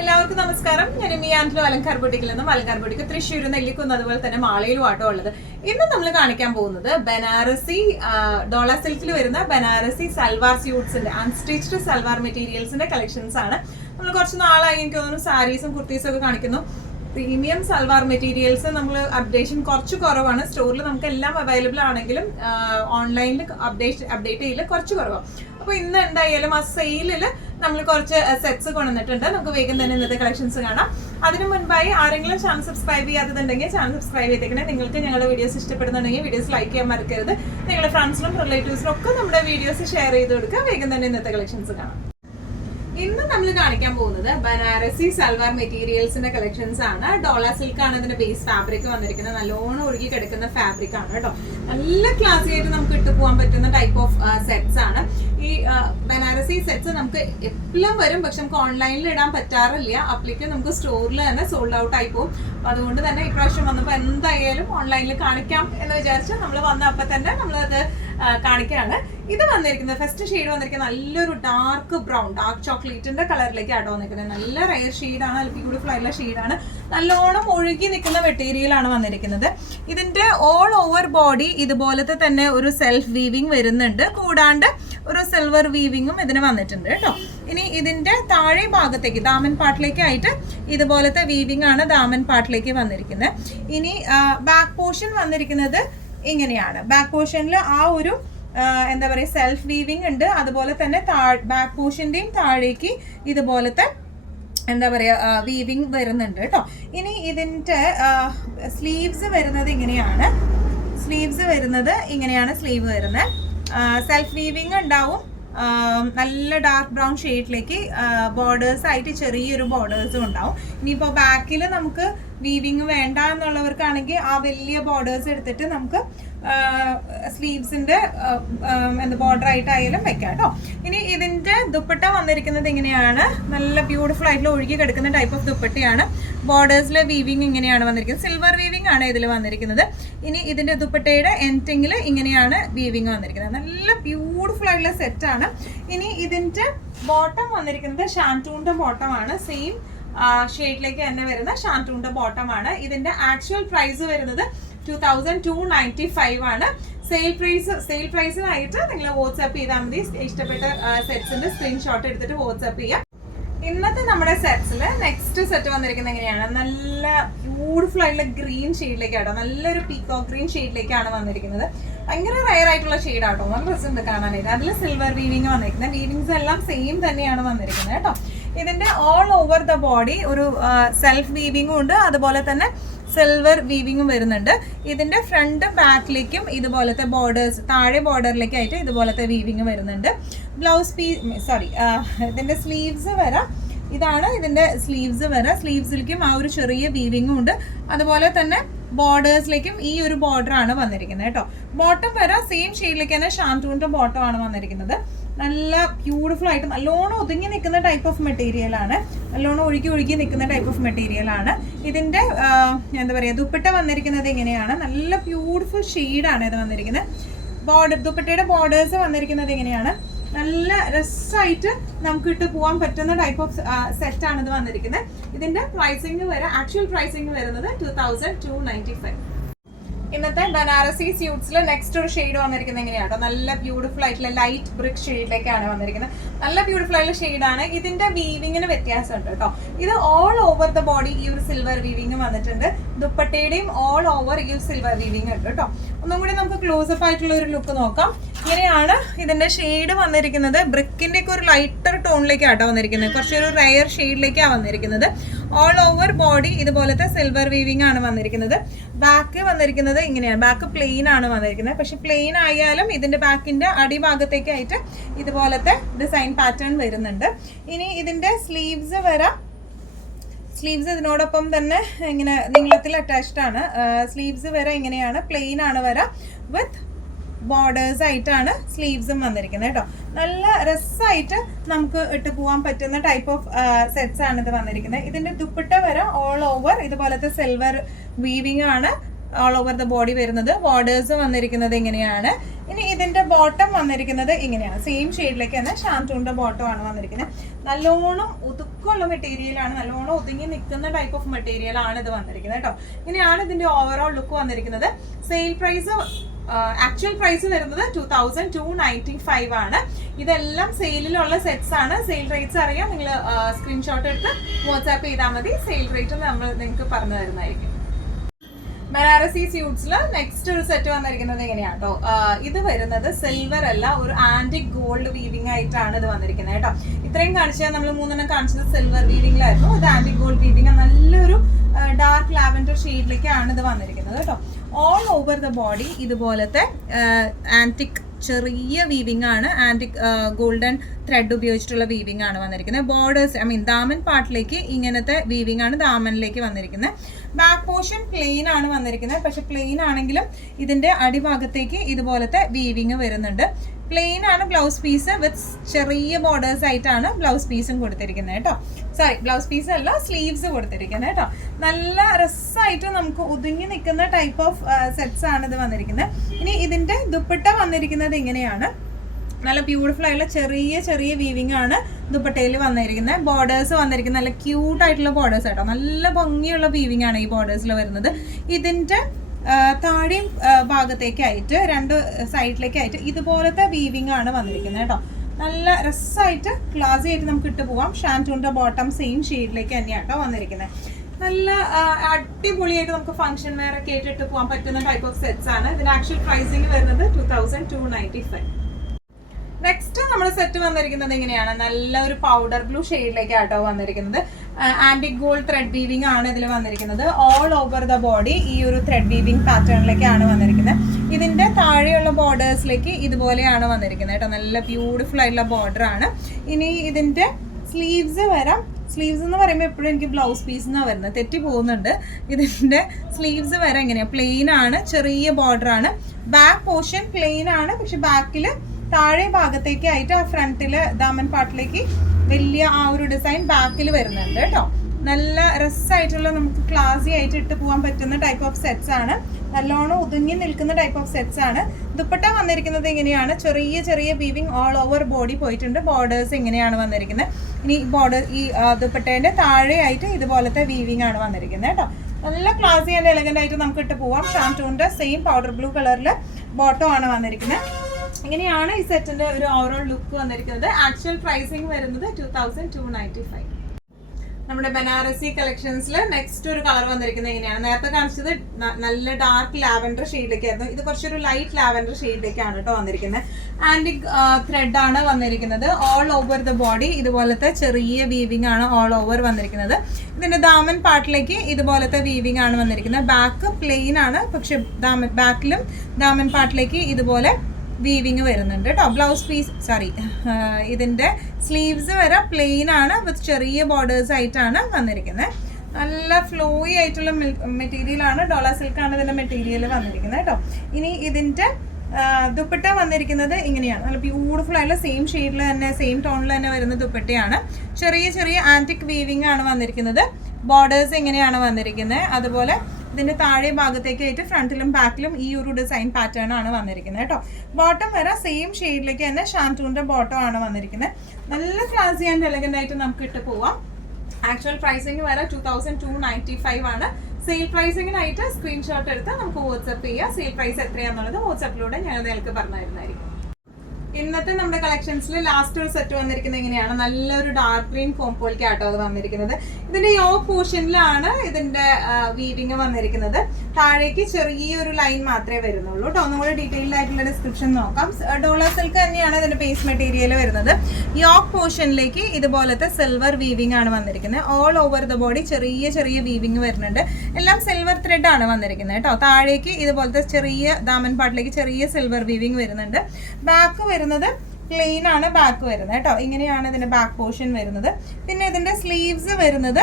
എല്ലാവർക്കും നമസ്കാരം. ഞാൻ മിയാൻഡ്ലോ അലങ്കാർ ബൊട്ടിക്കിൽ നിന്നും അലങ്കാർ ബൊട്ടിക്ക് തൃശ്ശൂർ നെല്ലിക്കുന്ന് അതുപോലെ തന്നെ മാളയിലും ആട്ടോ ഉള്ളത്. ഇന്ന് നമ്മൾ കാണിക്കാൻ പോകുന്നത് ബനാറസി ഡോള സിൽക്കിൽ വരുന്ന ബനാറസി സൽവാർ സ്യൂട്ട്സിന്റെ അൺസ്റ്റിച്ച്ഡ് സൽവാർ മെറ്റീരിയൽസിന്റെ കളക്ഷൻസ് ആണ്. നമ്മൾ കുറച്ച് നാളായി എനിക്ക് തോന്നുന്നു സാരീസും കുർത്തീസും ഒക്കെ കാണിക്കുന്നു. പ്രീമിയം സൽവാർ മെറ്റീരിയൽസ് നമ്മൾ അപ്ഡേഷൻ കുറച്ച് കുറവാണ്. സ്റ്റോറിൽ നമുക്ക് എല്ലാം അവൈലബിൾ ആണെങ്കിലും ഓൺലൈനിൽ അപ്ഡേറ്റ് ചെയ്യൽ കുറച്ച് കുറവാണ്. അപ്പോൾ ഇന്ന് എന്തായാലും ആ സെയിലിൽ നമ്മൾ കുറച്ച് സെറ്റ്സ് കൊണ്ടുവന്നിട്ടുണ്ട്. നമുക്ക് വേഗം തന്നെ ഇന്നത്തെ കളക്ഷൻസ് കാണാം. അതിനു മുൻപായി ആരെങ്കിലും ചാനൽ സബ്സ്ക്രൈബ് ചെയ്യാത്തതുണ്ടെങ്കിൽ ചാനൽ സബ്സ്ക്രൈബ് ചെയ്തേക്കണേ. നിങ്ങൾക്ക് ഞങ്ങളുടെ വീഡിയോസ് ഇഷ്ടപ്പെടുന്നുണ്ടെങ്കിൽ വീഡിയോസ് ലൈക്ക് ചെയ്യാൻ മറക്കരുത്. നിങ്ങളുടെ ഫ്രണ്ട്സിനും റിലേറ്റീവ്സിനും ഒക്കെ നമ്മുടെ വീഡിയോസ് ഷെയർ ചെയ്ത് കൊടുക്കുക. വേഗം തന്നെ ഇന്നത്തെ കളക്ഷൻസ് കാണാം. ഇന്ന് നമ്മൾ കാണിക്കാൻ പോകുന്നത് ബനാറസി സൽവാർ മെറ്റീരിയൽസിന്റെ കളക്ഷൻസ് ആണ്. ഡോള സിൽക്ക് ആണ് ഇതിന്റെ ബേസ് ഫാബ്രിക് വന്നിരിക്കുന്നത്. നല്ലോണം ഒഴുകി കിടക്കുന്ന ഫാബ്രിക് ആണ് കേട്ടോ. നല്ല ക്ലാസി ആയിട്ട് നമുക്ക് ഇട്ട് പോകാൻ പറ്റുന്ന ടൈപ്പ് ഓഫ് സെറ്റ്സ് ആണ്. ഈ ബനാറസി സെറ്റ്സ് നമുക്ക് എപ്പോഴും വരും, പക്ഷെ നമുക്ക് ഓൺലൈനിൽ ഇടാൻ പറ്റാറില്ല. അപ്പോഴേക്കും നമുക്ക് സ്റ്റോറിൽ തന്നെ സോൾഡ് ഔട്ട് ആയി പോകും. അപ്പൊ അതുകൊണ്ട് തന്നെ ഇപ്രാവശ്യം വന്നപ്പോൾ എന്തായാലും ഓൺലൈനിൽ കാണിക്കാം എന്ന് വിചാരിച്ച് നമ്മൾ വന്നപ്പോൾ തന്നെ നമ്മളത് കാണിക്കുകയാണ്. ഇത് വന്നിരിക്കുന്നത് ഫസ്റ്റ് ഷെയ്ഡ് വന്നിരിക്കുന്നത് നല്ലൊരു ഡാർക്ക് ബ്രൗൺ, ഡാർക്ക് ചോക്ലേറ്റിന്റെ കളറിലേക്ക് ആട്ടോ വന്നിരിക്കുന്നത്. നല്ല റയർ ഷെയ്ഡാണ്, നല്ല ബ്യൂട്ടിഫുൾ ആയിട്ടുള്ള ഷെയ്ഡാണ്. നല്ലോണം ഒഴുകി നിൽക്കുന്ന മെറ്റീരിയൽ ആണ് വന്നിരിക്കുന്നത്. ഇതിന്റെ ഓൾ ഓവർ ബോഡി ഇതുപോലത്തെ തന്നെ ഒരു സെൽഫ് വീവിങ് വരുന്നുണ്ട്. കൂടാണ്ട് ഒരു സിൽവർ വീവിങ്ങും ഇതിന് വന്നിട്ടുണ്ട് കേട്ടോ. ഇനി ഇതിന്റെ താഴെ ഭാഗത്തേക്ക് ദാമൻ പാർട്ടിലേക്ക് ആയിട്ട് ഇതുപോലത്തെ വീവിങ് ആണ് ദാമൻ പാർട്ടിലേക്ക് വന്നിരിക്കുന്നത്. ഇനി ബാക്ക് പോർഷൻ വന്നിരിക്കുന്നത് ഇങ്ങനെയാണ്. ബാക്ക് പോർഷനിൽ ആ ഒരു എന്താ പറയുക സെൽഫ് വീവിങ് ഉണ്ട്. അതുപോലെ തന്നെ ബാക്ക് പോർഷന്റെയും താഴേക്ക് ഇതുപോലത്തെ എന്താ പറയുക വീവിങ് വരുന്നുണ്ട് കേട്ടോ. ഇനി ഇതിന്റെ സ്ലീവ്സ് വരുന്നത് ഇങ്ങനെയാണ്. സ്ലീവ്സ് വരുന്നത് ഇങ്ങനെയാണ്. സ്ലീവ് വരുന്നത് സെൽഫ് വീവിങ് ഉണ്ടാവും. നല്ല ഡാർക്ക് ബ്രൗൺ ഷെയ്ഡിലേക്ക് ബോർഡേഴ്സ് ആയിട്ട് ചെറിയൊരു ബോർഡേഴ്സും ഉണ്ടാവും. ഇനിയിപ്പോൾ ബാക്കിൽ നമുക്ക് വീവിങ് വേണ്ട എന്നുള്ളവർക്കാണെങ്കിൽ ആ വലിയ ബോർഡേഴ്സ് എടുത്തിട്ട് നമുക്ക് സ്ലീവ്സിന്റെ എന്താ ബോർഡർ ആയിട്ടായാലും വെക്കാം കേട്ടോ. ഇനി ഇതിന്റെ ദുപ്പട്ട വന്നിരിക്കുന്നത് ഇങ്ങനെയാണ്. നല്ല ബ്യൂട്ടിഫുൾ ആയിട്ടുള്ള ഒഴുകി കിടക്കുന്ന ടൈപ്പ് ഓഫ് ദുപ്പട്ടയാണ്. ബോർഡേഴ്സിലെ വീവിങ് ഇങ്ങനെയാണ് വന്നിരിക്കുന്നത്. സിൽവർ വീവിങ് ആണ് ഇതിൽ വന്നിരിക്കുന്നത്. ഇനി ഇതിന്റെ ദുപ്പട്ടയുടെ എൻഡിങ്ങിൽ ഇങ്ങനെയാണ് വീവിങ് വന്നിരിക്കുന്നത്. നല്ല ബ്യൂട്ടിഫുൾ ആയിട്ടുള്ള സെറ്റാണ്. ഇനി ഇതിന്റെ ബോട്ടം വന്നിരിക്കുന്നത് ഷാൻറ്റൂണിന്റെ ബോട്ടം ആണ്. സെയിം ഷെയ്ഡിലേക്ക് തന്നെ വരുന്ന ഷാൻറ്റൂണിന്റെ ബോട്ടം ആണ്. ഇതിന്റെ ആക്ച്വൽ പ്രൈസ് വരുന്നത് 2295 ആണ്. സെയിൽ പ്രൈസിനായിട്ട് നിങ്ങൾ വാട്സ്ആപ്പ് ചെയ്താൽ മതി. ഇഷ്ടപ്പെട്ട സെറ്റ്സിന്റെ സ്ക്രീൻഷോട്ട് എടുത്തിട്ട് വാട്സ്ആപ്പ് ചെയ്യാം. ഇന്നത്തെ നമ്മുടെ സെറ്റ്സിൽ നെക്സ്റ്റ് സെറ്റ് വന്നിരിക്കുന്നത് എങ്ങനെയാണ്? നല്ല ബ്യൂട്ടിഫുൾ ആയിട്ടുള്ള ഗ്രീൻ ഷെയ്ഡിലേക്കാട്ടോ. നല്ലൊരു പീകോക്ക് ഗ്രീൻ ഷെയ്ഡിലേക്കാണ് വന്നിരിക്കുന്നത്. ഭയങ്കര റയർ ആയിട്ടുള്ള ഷെയ്ഡാട്ടോ. നല്ല രസമുണ്ട് കാണാനായിട്ട്. അതിൽ സിൽവർ വീവിങ് വന്നിരിക്കുന്നത്. വീവിങ്സ് എല്ലാം സെയിം തന്നെയാണ് വന്നിരിക്കുന്നത് കേട്ടോ. ഇതിന്റെ ഓൾ ഓവർ ദ ബോഡി ഒരു സെൽഫ് വീവിങ്ങും ഉണ്ട്. അതുപോലെ തന്നെ സിൽവർ വീവിങ്ങും വരുന്നുണ്ട്. ഇതിന്റെ ഫ്രണ്ട് ബാക്കിലേക്കും ഇതുപോലത്തെ ബോർഡേഴ്സ് താഴെ ബോർഡറിലേക്കായിട്ട് ഇതുപോലത്തെ വീവിങ് വരുന്നുണ്ട്. ഇതിന്റെ സ്ലീവ്സ് വരാം. ഇതാണ് ഇതിന്റെ സ്ലീവ്സ് വരാം. സ്ലീവ്സിലേക്കും ആ ഒരു ചെറിയ വീവിങ്ങും ഉണ്ട്. അതുപോലെ തന്നെ ബോർഡേഴ്സിലേക്കും ഈ ഒരു ബോർഡർ ആണ് വന്നിരിക്കുന്നത് കേട്ടോ. ബോട്ടം വരാം സെയിം ഷെയ്ഡിലേക്ക് തന്നെ ഷാൻറ്റൂണിന്റെ ബോട്ടം ആണ് വന്നിരിക്കുന്നത്. നല്ല ബ്യൂട്ടിഫുൾ ആയിട്ട് നല്ലോണം ഒതുങ്ങി നിൽക്കുന്ന ടൈപ്പ് ഓഫ് മെറ്റീരിയൽ ആണ്. നല്ലോണം ഒഴുകി നിൽക്കുന്ന ടൈപ്പ് ഓഫ് മെറ്റീരിയൽ ആണ്. ഇതിന്റെ എന്താ പറയുക ദുപ്പട്ട വന്നിരിക്കുന്നത് ഇങ്ങനെയാണ്. നല്ല ബ്യൂട്ടിഫുൾ ഷെയ്ഡാണ് ഇത് വന്നിരിക്കുന്നത്. ദുപ്പട്ടയുടെ ബോർഡേഴ്സ് വന്നിരിക്കുന്നത് ഇങ്ങനെയാണ്. നല്ല രസമായിട്ട് നമുക്ക് ഇട്ട് പോകാൻ പറ്റുന്ന ടൈപ്പ് ഓഫ് സെറ്റ് ആണ് ഇത് വന്നിരിക്കുന്നത്. ഇതിന്റെ പ്രൈസിങ് ആക്ച്വൽ പ്രൈസിങ് വരുന്നത് 2295. ഇന്നത്തെ ബനാറസി സ്യൂട്ട്സിൽ നെക്സ്റ്റ് ഒരു ഷെയ്ഡ് വന്നിരിക്കുന്നത് എങ്ങനെയാണോ? നല്ല ബ്യൂട്ടിഫുൾ ആയിട്ടുള്ള ലൈറ്റ് ബ്രിക്ക് ഷെയ്ഡിലേക്കാണ് വന്നിരിക്കുന്നത്. നല്ല ബ്യൂട്ടിഫുൾ ആയിട്ടുള്ള ഷെയ്ഡാണ്. ഇതിന്റെ വീവിങ്ങിന് വ്യത്യാസമുണ്ട് കേട്ടോ. ഇത് ഓൾ ഓവർ ദ ബോഡി ഈ ഒരു സിൽവർ വീവിങ് വന്നിട്ടുണ്ട്. ദുപ്പട്ടയുടെയും ഓൾ ഓവർ ഈ ഒരു സിൽവർ വീവിങ് ഉണ്ട് കേട്ടോ. ഒന്നും കൂടി നമുക്ക് ക്ലോസപ്പ് ആയിട്ടുള്ള ഒരു ലുക്ക് നോക്കാം. ഇങ്ങനെയാണ് ഇതിന്റെ ഷെയ്ഡ് വന്നിരിക്കുന്നത്. ബ്രിക്കിന്റെ ഒക്കെ ഒരു ലൈറ്റർ ടോണിലേക്കാട്ടോ വന്നിരിക്കുന്നത്. കുറച്ചൊരു റയർ ഷെയ്ഡിലേക്കാണ് വന്നിരിക്കുന്നത്. ഓൾ ഓവർ ബോഡി ഇതുപോലത്തെ സിൽവർ വീവിങ് ആണ് വന്നിരിക്കുന്നത്. ബാക്ക് വന്നിരിക്കുന്നത് ഇങ്ങനെയാണ്. ബാക്ക് പ്ലെയിൻ ആണ് വന്നിരിക്കുന്നത്. പക്ഷെ പ്ലെയിൻ ആയാലും ഇതിന്റെ ബാക്കിന്റെ അടിഭാഗത്തേക്കായിട്ട് ഇതുപോലത്തെ ഡിസൈൻ പാറ്റേൺ വരുന്നുണ്ട്. ഇനി ഇതിന്റെ സ്ലീവ്സ് വരാം. സ്ലീവ്സ് ഇതിനോടൊപ്പം തന്നെ ഇങ്ങനെ നീളത്തിൽ അറ്റാച്ച്ഡ് ആണ്. സ്ലീവ്സ് വരെ ഇങ്ങനെയാണ്. പ്ലെയിൻ ആണ് വരാം. വിത്ത് ബോർഡേഴ്സ് ആയിട്ടാണ് സ്ലീവ്സും വന്നിരിക്കുന്നത് കേട്ടോ. നല്ല രസമായിട്ട് നമുക്ക് ഇട്ട് പോകാൻ പറ്റുന്ന ടൈപ്പ് ഓഫ് സെറ്റ്സ് ആണ് ഇത് വന്നിരിക്കുന്നത്. ഇതിന്റെ ദുപ്പട്ട വരെ ഓൾ ഓവർ ഇതുപോലത്തെ സിൽവർ വീവിങ് ആണ് ഓൾ ഓവർ ദ ബോഡി വരുന്നത്. ബോർഡേഴ്സ് വന്നിരിക്കുന്നത് ഇങ്ങനെയാണ്. ഇനി ഇതിന്റെ ബോട്ടം വന്നിരിക്കുന്നത് ഇങ്ങനെയാണ്. സെയിം ഷെയ്ഡിലേക്ക് തന്നെ ഷാൻറ്റൂണിന്റെ ബോട്ടം ആണ് വന്നിരിക്കുന്നത്. നല്ലോണം ലുക്കുള്ള മെറ്റീരിയലാണ്, നല്ലോണം ഒതുങ്ങി നിൽക്കുന്ന ടൈപ്പ് ഓഫ് മെറ്റീരിയൽ ആണ് ഇത് വന്നിരിക്കുന്നത് കേട്ടോ. ഇങ്ങനെയാണ് ഇതിന്റെ ഓവറോൾ ലുക്ക് വന്നിരിക്കുന്നത്. സെയിൽ പ്രൈസ് ആക്ച്വൽ പ്രൈസ് വരുന്നത് 2295 ആണ്. ഇതെല്ലാം സെയിലിലുള്ള സെറ്റ്സ് ആണ്. സെയിൽ റേറ്റ്സ് അറിയാം, നിങ്ങൾ സ്ക്രീൻഷോട്ട് എടുത്ത് വാട്സാപ്പ് ചെയ്താൽ മതി. സെയിൽ റേറ്റ് നമ്മൾ നിങ്ങൾക്ക് പറഞ്ഞു തരുന്നതായിരിക്കും. ബനാറസി സ്യൂട്ട്സിൽ നെക്സ്റ്റ് ഒരു സെറ്റ് വന്നിരിക്കുന്നത് എങ്ങനെയാണ് കേട്ടോ. ഇത് വരുന്നത് സിൽവർ അല്ല, ഒരു ആന്റിക് ഗോൾഡ് വീവിംഗ് ആയിട്ടാണ് ഇത് വന്നിരിക്കുന്നത് കേട്ടോ. ഇത്രയും കാണിച്ചത് നമ്മൾ 3 കാണിച്ചത് സിൽവർ വീവിംഗിലായിരുന്നു. ഇത് ആന്റിക് ഗോൾഡ് വീവിംഗ്, നല്ലൊരു ഡാർക്ക് ലാവൻഡർ ഷെയ്ഡിലേക്കാണ് ഇത് വന്നിരിക്കുന്നത് കേട്ടോ. ഓൾ ഓവർ ദ ബോഡി ഇതുപോലത്തെ ആന്റിക് ചെറിയ വീവിംഗ് ആണ്, ആന്റിക് ഗോൾഡൻ ത്രെഡ് ഉപയോഗിച്ചിട്ടുള്ള വീവിംഗ് ആണ് വന്നിരിക്കുന്നത്. ബോർഡേഴ്സ് ദാമൻ പാർട്ടിലേക്ക് ഇങ്ങനത്തെ വീവിംഗ് ആണ് ദാമനിലേക്ക് വന്നിരിക്കുന്നത്. ബാക്ക് പോർഷൻ പ്ലെയിൻ ആണ് വന്നിരിക്കുന്നത്. പക്ഷെ പ്ലെയിൻ ആണെങ്കിലും ഇതിന്റെ അടിഭാഗത്തേക്ക് ഇതുപോലത്തെ വീവിംഗ് വരുന്നുണ്ട്. പ്ലെയിൻ ആണ് ബ്ലൗസ് പീസ്, വിത്ത് ചെറിയ ബോർഡേഴ്സ് ആയിട്ടാണ് ബ്ലൗസ് പീസും കൊടുത്തിരിക്കുന്നത് കേട്ടോ. സോറി, ബ്ലൗസ് പീസ് അല്ല, സ്ലീവ്സ് കൊടുത്തിരിക്കുന്നത് കേട്ടോ. നല്ല രസമായിട്ട് നമുക്ക് ഒതുങ്ങി നിൽക്കുന്ന ടൈപ്പ് ഓഫ് സെറ്റ്സ് ആണ് ഇത് വന്നിരിക്കുന്നത്. ഇനി ഇതിന്റെ ദുപ്പട്ട വന്നിരിക്കുന്നത് ഇങ്ങനെയാണ്. നല്ല ബ്യൂട്ടിഫുൾ ആയിട്ടുള്ള ചെറിയ ചെറിയ വീവിംഗ് ആണ് ദുപ്പട്ടയിൽ വന്നിരിക്കുന്നത്. ബോർഡേഴ്സ് വന്നിരിക്കുന്നത് നല്ല ക്യൂട്ട് ആയിട്ടുള്ള ബോർഡേഴ്സ് കേട്ടോ. നല്ല ഭംഗിയുള്ള വീവിംഗ് ആണ് ഈ ബോർഡേഴ്സിൽ വരുന്നത്. ഇതിന്റെ താഴെയും ഭാഗത്തേക്കായിട്ട് 2 സൈഡിലേക്കായിട്ട് ഇതുപോലത്തെ വീവിംഗ് ആണ് വന്നിരിക്കുന്നത് കേട്ടോ. നല്ല രസമായിട്ട് ക്ലാസി ആയിട്ട് നമുക്ക് ഇട്ട് പോവാം. ഷാൻറ്റൂണിന്റെ ബോട്ടം സെയിം ഷെയ്ഡിലേക്ക് തന്നെയാണ് കേട്ടോ വന്നിരിക്കുന്നത്. നല്ല അടിപൊളിയായിട്ട് നമുക്ക് ഫംഗ്ഷൻ വെയർ ഒക്കെ ഇട്ട് പോകാൻ പറ്റുന്ന ടൈപ്പ് ഓഫ് സെറ്റ്സ് ആണ്. ഇതിന്റെ ആക്ച്വൽ പ്രൈസിങ് വരുന്നത് 2295. നെക്സ്റ്റ് നമ്മുടെ സെറ്റ് വന്നിരിക്കുന്നത് എങ്ങനെയാണ്, നല്ല ഒരു പൗഡർ ബ്ലൂ ഷെയ്ഡിലേക്കാട്ടോ വന്നിരിക്കുന്നത്. ആന്റിക് ഗോൾഡ് ത്രെഡ് വീവിംഗ് ആണ് ഇതിൽ വന്നിരിക്കുന്നത്. ഓൾ ഓവർ ദ ബോഡി ഈ ഒരു ത്രെഡ് വീവിംഗ് പാറ്റേണിലേക്കാണ് വന്നിരിക്കുന്നത്. ഇതിന്റെ താഴെയുള്ള ബോർഡേഴ്സിലേക്ക് ഇതുപോലെയാണ് വന്നിരിക്കുന്നത് കേട്ടോ. നല്ല ബ്യൂട്ടിഫുൾ ആയിട്ടുള്ള ബോർഡർ ആണ്. ഇനി ഇതിന്റെ സ്ലീവ്സ് വരാം. സ്ലീവ്സ് എന്ന് പറയുമ്പോൾ എപ്പോഴും എനിക്ക് ബ്ലൗസ് പീസ് എന്നാണ് വരുന്നത്, തെറ്റി പോകുന്നുണ്ട്. ഇതിന്റെ സ്ലീവ്സ് വരെ എങ്ങനെയാണ്, പ്ലെയിൻ ആണ്, ചെറിയ ബോർഡർ ആണ്. ബാക്ക് പോർഷൻ പ്ലെയിൻ ആണ്, പക്ഷെ ബാക്കിൽ താഴെ ഭാഗത്തേക്കായിട്ട് ആ ഫ്രണ്ടില് ദാമൻ പാർട്ടിലേക്ക് വലിയ ആ ഒരു ഡിസൈൻ ബാക്കിൽ വരുന്നുണ്ട് കേട്ടോ. നല്ല രസമായിട്ടുള്ള നമുക്ക് ക്ലാസി ആയിട്ട് ഇട്ട് പോകാൻ പറ്റുന്ന ടൈപ്പ് ഓഫ് സെറ്റ്സ് ആണ്. നല്ലോണം ഒതുങ്ങി നിൽക്കുന്ന ടൈപ്പ് ഓഫ് സെറ്റ്സ് ആണ്. ദുപ്പട്ട വന്നിരിക്കുന്നത് എങ്ങനെയാണ്, ചെറിയ ചെറിയ വീവിംഗ് ഓൾ ഓവർ ബോഡി പോയിട്ടുണ്ട്. ബോർഡേഴ്സ് ഇങ്ങനെയാണ് വന്നിരിക്കുന്നത്. ഇനി ബോർഡർ ഈ ദുപ്പട്ടേന്റെ താഴെയായിട്ട് ഇതുപോലത്തെ വീവിംഗ് ആണ് വന്നിരിക്കുന്നത് കേട്ടോ. നല്ല ക്ലാസി ആൻഡ് എലഗന്റ് ആയിട്ട് നമുക്ക് ഇട്ട് പോവാം. ഷാൻറ്റൂണിന്റെ സെയിം പൗഡർ ബ്ലൂ കളറിൽ ബോട്ടം ആണ് വന്നിരിക്കുന്നത്. ഇങ്ങനെയാണ് ഈ സെറ്റിന്റെ ഒരു ഓവറോൾ ലുക്ക് വന്നിരിക്കുന്നത്. ആക്ച്വൽ പ്രൈസിങ് വരുന്നത് 2295. നമ്മുടെ ബനാറസി കളക്ഷൻസിൽ നെക്സ്റ്റ് ഒരു കളർ വന്നിരിക്കുന്നത് എങ്ങനെയാണ്, നേരത്തെ കാണിച്ചത് നല്ല ഡാർക്ക് ലാവൻഡർ ഷെയ്ഡിലേക്കായിരുന്നു. ഇത് കുറച്ചൊരു ലൈറ്റ് ലാവൻഡർ ഷെയ്ഡിലേക്കാണ് കേട്ടോ വന്നിരിക്കുന്നത്. ആന്റിക് ത്രെഡ് ആണ് വന്നിരിക്കുന്നത്. ഓൾ ഓവർ ദ ബോഡി ഇതുപോലത്തെ ചെറിയ വീവിംഗ് ആണ് ഓൾ ഓവർ വന്നിരിക്കുന്നത്. ഇതിന്റെ ദാമൻ പാർട്ടിലേക്ക് ഇതുപോലത്തെ വീവിംഗ് ആണ് വന്നിരിക്കുന്നത്. ബാക്ക് പ്ലെയിൻ ആണ്, പക്ഷെ ബാക്കിലും ദാമൻ പാർട്ടിലേക്ക് ഇതുപോലെ വീവിങ് വരുന്നുണ്ട് കേട്ടോ. ബ്ലൗസ് പീസ് ഇതിന്റെ സ്ലീവ്സ് വരെ പ്ലെയിൻ ആണ്, വിത്ത് ചെറിയ ബോർഡേഴ്സ് ആയിട്ടാണ് വന്നിരിക്കുന്നത്. നല്ല ഫ്ലോയി ആയിട്ടുള്ള മെറ്റീരിയൽ ആണ്. ഡോള സിൽക്ക് ആണ് ഇതിന്റെ മെറ്റീരിയൽ വന്നിരിക്കുന്നത് കേട്ടോ. ഇനി ഇതിന്റെ ദുപ്പട്ട വന്നിരിക്കുന്നത് ഇങ്ങനെയാണ്. നല്ല ബ്യൂട്ടിഫുൾ ആയിട്ടുള്ള സെയിം ഷെയ്ഡിൽ തന്നെ സെയിം ടോണിൽ തന്നെ വരുന്ന ദുപ്പട്ടയാണ്. ചെറിയ ചെറിയ ആന്റിക് വീവിംഗ് ആണ് വന്നിരിക്കുന്നത്. ബോർഡേഴ്സ് ഇങ്ങനെയാണ് വന്നിരിക്കുന്നത്. അതുപോലെ ഇതിന്റെ താഴെ ഭാഗത്തേക്കായിട്ട് ഫ്രണ്ടിലും ബാക്കിലും ഈ ഒരു ഡിസൈൻ പാറ്റേൺ ആണ് വന്നിരിക്കുന്നത് കേട്ടോ. ബോട്ടം വരെ സെയിം ഷെയ്ഡിലേക്ക് തന്നെ ഷാൻറ്റൂണിന്റെ ബോട്ടം ആണ് വന്നിരിക്കുന്നത്. നല്ല ക്ലാസി ആൻഡ് എലഗന്റ് ആയിട്ട് നമുക്ക് ഇട്ട് പോവാം. ആക്ച്വൽ പ്രൈസിങ് വരെ 2295 ആണ്. സെയിൽ പ്രൈസിങ്ങിനായിട്ട് സ്ക്രീൻഷോട്ട് എടുത്ത് നമുക്ക് വാട്സ്ആപ്പ് ചെയ്യാം. സെയിൽ പ്രൈസ് എത്രയാണെന്നുള്ളത് വാട്സ്ആപ്പിലൂടെ ഞാൻ നിങ്ങൾക്ക് പറഞ്ഞു തരുന്നതായിരിക്കും. ഇന്നത്തെ നമ്മുടെ കളക്ഷൻസിൽ ലാസ്റ്റ് ഒരു സെറ്റ് വന്നിരിക്കുന്നത് എങ്ങനെയാണ്, നല്ലൊരു ഡാർക്ക് ഗ്രീൻ കോംപോളിക്ക് ആട്ടോ അത് വന്നിരിക്കുന്നത്. ഇതിന്റെ യോക്ക് പോർഷനിലാണ് ഇതിന്റെ വീവിങ് വന്നിരിക്കുന്നത്. താഴേക്ക് ചെറിയൊരു ലൈൻ മാത്രമേ വരുന്നുള്ളൂ കേട്ടോ. ഒന്നുകൂടെ ഡീറ്റെയിൽഡ് ആയിട്ടുള്ള ഡിസ്ക്രിപ്ഷൻ നോക്കാം. ഡോള സിൽക്ക് തന്നെയാണ് ഇതിന്റെ ബേസ് മെറ്റീരിയൽ വരുന്നത്. യോക്ക് പോർഷനിലേക്ക് ഇതുപോലത്തെ സിൽവർ വീവിംഗ് ആണ് വന്നിരിക്കുന്നത്. ഓൾ ഓവർ ദ ബോഡി ചെറിയ ചെറിയ വീവിംഗ് വരുന്നുണ്ട്. എല്ലാം സിൽവർ ത്രെഡ് ആണ് വന്നിരിക്കുന്നത് കേട്ടോ. താഴേക്ക് ഇതുപോലത്തെ ചെറിയ ദാമൻ പാർട്ടിലേക്ക് ചെറിയ സിൽവർ വീവിംഗ് വരുന്നുണ്ട്. ബാക്ക് വരുന്നത് പ്ലെയിൻ ആണ് ബാക്ക് വരുന്നത് കേട്ടോ. ഇങ്ങനെയാണ് ഇതിന്റെ ബാക്ക് പോർഷൻ വരുന്നത്. പിന്നെ ഇതിന്റെ സ്ലീവ്സ് വരുന്നത്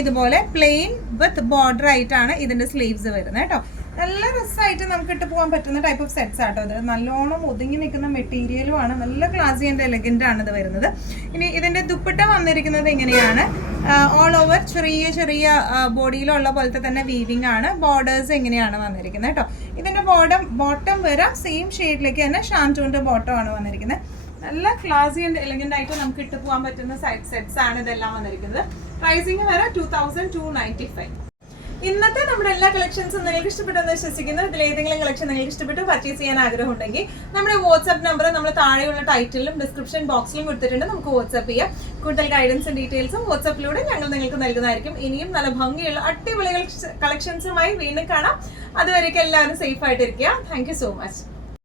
ഇതുപോലെ പ്ലെയിൻ വിത്ത് ബോർഡർ ആയിട്ടാണ് ഇതിന്റെ സ്ലീവ്സ് വരുന്നത് കേട്ടോ. നല്ല രസമായിട്ട് നമുക്ക് ഇട്ട് പോകാൻ പറ്റുന്ന ടൈപ്പ് ഓഫ് സെറ്റ്സ് ആട്ടോ ഇത്. നല്ലോണം ഒതുങ്ങി നിൽക്കുന്ന മെറ്റീരിയലും ആണ്. നല്ല ക്ലാസി ആൻഡ് എലഗന്റ് ആണ് ഇത് വരുന്നത്. ഇനി ഇതിന്റെ ദുപ്പട്ട വന്നിരിക്കുന്നത് എങ്ങനെയാണ്, ഓൾ ഓവർ ചെറിയ ചെറിയ ബോഡിയിലുള്ള പോലത്തെ തന്നെ വീവിംഗ് ആണ്. ബോർഡേഴ്സ് എങ്ങനെയാണ് വന്നിരിക്കുന്നത് കേട്ടോ. ഇതിന്റെ ബോട്ടം വരെ സെയിം ഷെയ്ഡിലേക്ക് തന്നെ ഷാൻറ്റൂണിന്റെ ബോട്ടം ആണ് വന്നിരിക്കുന്നത്. നല്ല ക്ലാസി ആൻഡ് എലഗന്റ് ആയിട്ട് നമുക്ക് ഇട്ട് പോകാൻ പറ്റുന്ന സെറ്റ്സ് ആണ് ഇതെല്ലാം വന്നിരിക്കുന്നത്. പ്രൈസിങ് വരെ 2295. ഇന്നത്തെ നമ്മുടെ എല്ലാ കളക്ഷൻസും നിങ്ങൾക്ക് ഇഷ്ടപ്പെട്ടെന്ന് വിശ്വസിക്കുന്നു. ഇതിൽ ഏതെങ്കിലും കളക്ഷൻ നിങ്ങൾക്ക് ഇഷ്ടപ്പെട്ടു പർച്ചേസ് ചെയ്യാൻ ആഗ്രഹം ഉണ്ടെങ്കിൽ നമ്മുടെ വാട്സ്ആപ്പ് നമ്പർ നമ്മൾ താഴെയുള്ള ടൈറ്റിലും ഡിസ്ക്രിപ്ഷൻ ബോക്സിലും കൊടുത്തിട്ടുണ്ട്. നമുക്ക് വാട്സ്ആപ്പ് ചെയ്യാം. കൂടുതൽ ഗൈഡൻസും ഡീറ്റെയിൽസും വാട്സ്ആപ്പിലൂടെ ഞങ്ങൾ നിങ്ങൾക്ക് നൽകുന്നതായിരിക്കും. ഇനിയും നല്ല ഭംഗിയുള്ള അടിപൊളി കളക്ഷൻസുമായി വീണ്ടും കാണാം. അതുവരേക്കും എല്ലാവരും സേഫ് ആയിട്ടിരിക്കുക. Thank you so much.